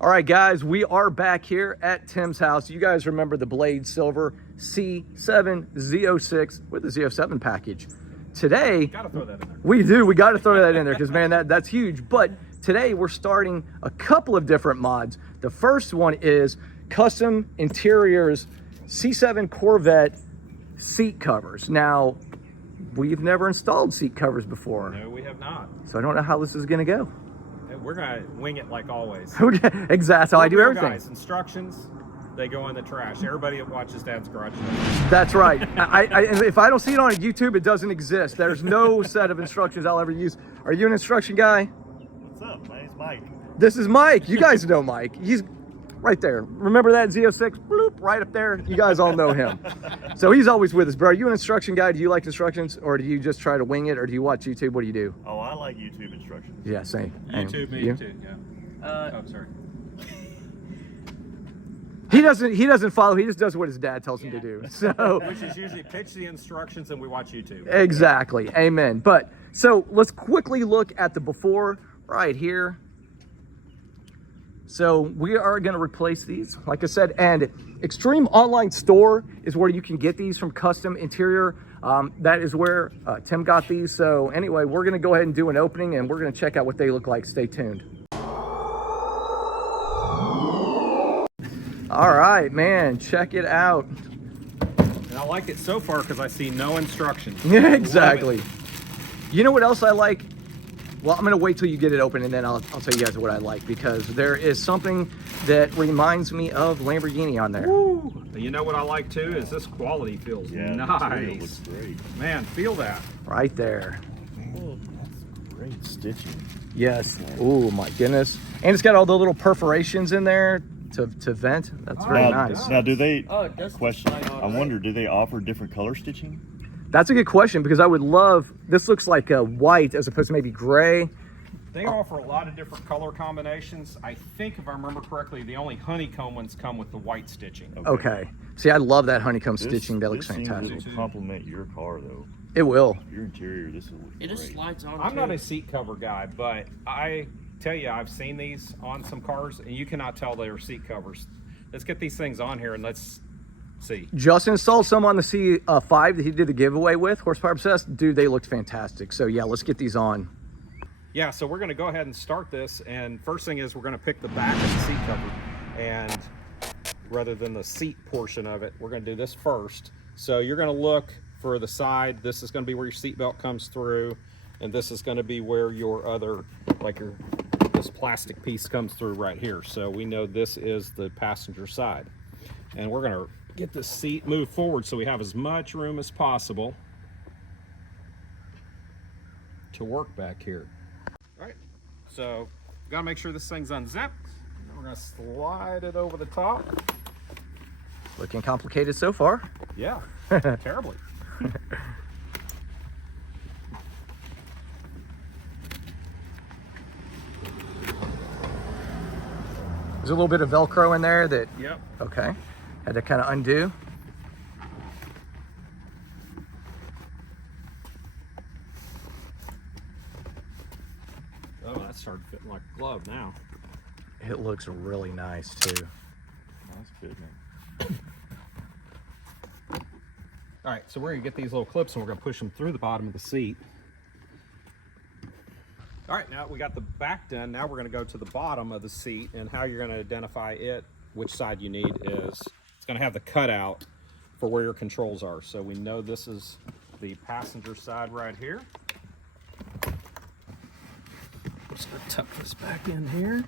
All right, guys, we are back here at Tim's house. You guys remember the Blade Silver C7 Z06 with the Z07 package. Today, gotta throw that in there. We do. We got to throw that in there because, man, that's huge. But today we're starting a couple of different mods. The first one is custom interiors C7 Corvette seat covers. Now, we've never installed seat covers before. No, we have not. So I don't know how this is going to go. We're gonna wing it like always. Exactly. How I do everything. Guys, instructions, they go in the trash. Everybody that watches Dad's Garage. That's right. If I don't see it on YouTube, it doesn't exist. There's no set of instructions I'll ever use. Are you an instruction guy? What's up? My name's Mike. This is Mike. You guys know Mike. He's right there. Remember that Z06? Bloop, right up there. You guys all know him. So he's always with us. Bro, are you an instruction guy? Do you like instructions, or do you just try to wing it, or do you watch YouTube? What do you do? Oh, I like YouTube instructions. Yeah, same. YouTube, me you? too. Yeah. Oh, sorry. He doesn't follow. He just does what his dad tells him to do. So Which is usually pitch the instructions and we watch YouTube. exactly. Amen. But so let's quickly look at the before right here. So we are going to replace these, like I said, and Extreme Online Store is where you can get these from Custom Interior. That is where Tim got these. So anyway, we're going to go ahead and do an opening, and we're going to check out what they look like. Stay tuned. All right, man, check it out. And I like it so far because I see no instructions. Yeah, exactly. You know what else I like? Well, I'm going to wait till you get it open, and then I'll tell you guys what I like, because there is something that reminds me of Lamborghini on there. Woo. You know what I like too is this quality feels Yeah, nice. looks great. Man, feel that. Right there. Oh, that's great stitching. Yes. Oh, my goodness. And it's got all the little perforations in there to vent. That's very nice. Now, do they, that's question, fine, all I right. wonder, do they offer different color stitching? That's a good question, because I would love, this looks like a white as opposed to maybe gray. They offer a lot of different color combinations. I think, if I remember correctly, the only honeycomb ones come with the white stitching. Okay. See, I love that honeycomb stitching. That looks this fantastic. This will complement your car, though. It will. Your interior, this will look It just great. slides on. I'm too. not a seat cover guy, but I tell you, I've seen these on some cars, and you cannot tell they are seat covers. Let's get these things on here and let's see. Just installed some on the C5 that he did the giveaway with, Horsepower Obsessed. Dude, they looked fantastic. So yeah, let's get these on. Yeah, so we're going to go ahead and start this, and first thing is we're going to pick the back of the seat cover, and rather than the seat portion of it, we're going to do this first. So you're going to look for the side. This is going to be where your seat belt comes through, and this is going to be where your other, like this plastic piece comes through right here. So we know this is the passenger side, and we're going to get the seat moved forward so we have as much room as possible to work back here. All right, so gotta make sure this thing's unzipped. And we're gonna slide it over the top. Looking complicated so far. Yeah, terribly. There's a little bit of Velcro in there that, Yep. okay, had to kind of undo. Oh, that started fitting like a glove now. It looks really nice too. That's good, man. All right, so we're gonna get these little clips and we're gonna push them through the bottom of the seat. All right, now we got the back done. Now we're gonna go to the bottom of the seat, and how you're gonna identify it, which side you need is, it's gonna have the cutout for where your controls are. So we know this is the passenger side right here. Just gonna tuck this back in here.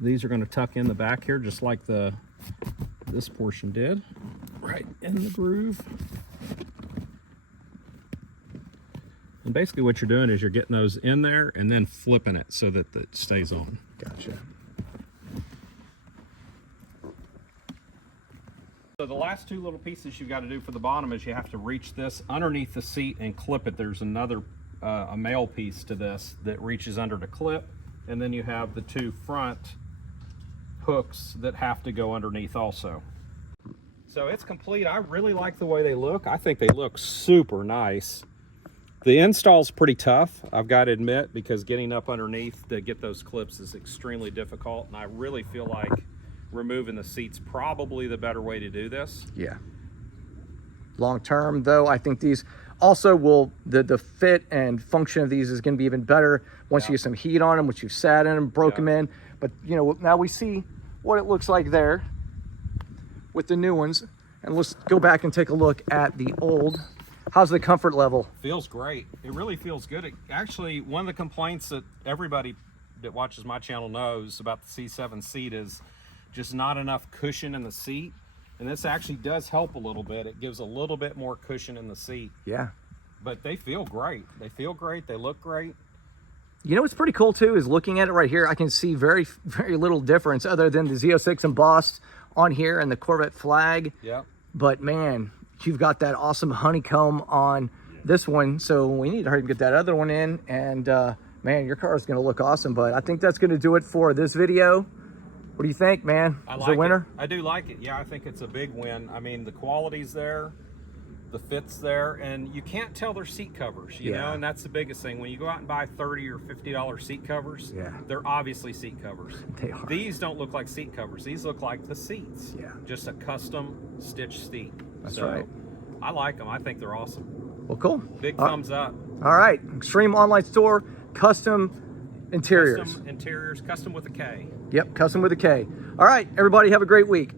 These are gonna tuck in the back here, just like this portion did, right in the groove. And basically what you're doing is you're getting those in there and then flipping it so that it stays on. Gotcha. So the last two little pieces you got to do for the bottom is you have to reach this underneath the seat and clip it. There's another a male piece to this that reaches under the clip, and then you have the two front hooks that have to go underneath also. So it's complete. I really like the way they look. I think they look super nice. The install's pretty tough, I've got to admit, because getting up underneath to get those clips is extremely difficult, and I really feel like removing the seat's probably the better way to do this. Yeah. Long term, though, I think these also will, the fit and function of these is going to be even better once you get some heat on them, once you've sat in them, broke them in. But, you know, now we see what it looks like there with the new ones. And let's go back and take a look at the old. How's the comfort level? Feels great. It really feels good. Actually, one of the complaints that everybody that watches my channel knows about the C7 seat is just not enough cushion in the seat. And this actually does help a little bit. It gives a little bit more cushion in the seat. Yeah. But they feel great. They feel great. They look great. You know what's pretty cool too is looking at it right here, I can see very little difference other than the Z06 embossed on here and the Corvette flag. Yep. But man, you've got that awesome honeycomb on this one, so we need to hurry and get that other one in. And man, your car is going to look awesome. But I think that's going to do it for this video. What do you think, man? I Is like it a winner? I do like it. Yeah, I think it's a big win. I mean, the quality's there, the fit's there, and you can't tell they're seat covers, you know, and that's the biggest thing. When you go out and buy $30 or $50 seat covers, they're obviously seat covers. They are. These don't look like seat covers. These look like the seats. Yeah. Just a custom stitched seat. That's right. I like them. I think they're awesome. Well, cool. Big thumbs up. All right. Extreme Online Store, custom interiors. Custom interiors, custom with a K. Yep, custom with a K. All right, everybody have a great week.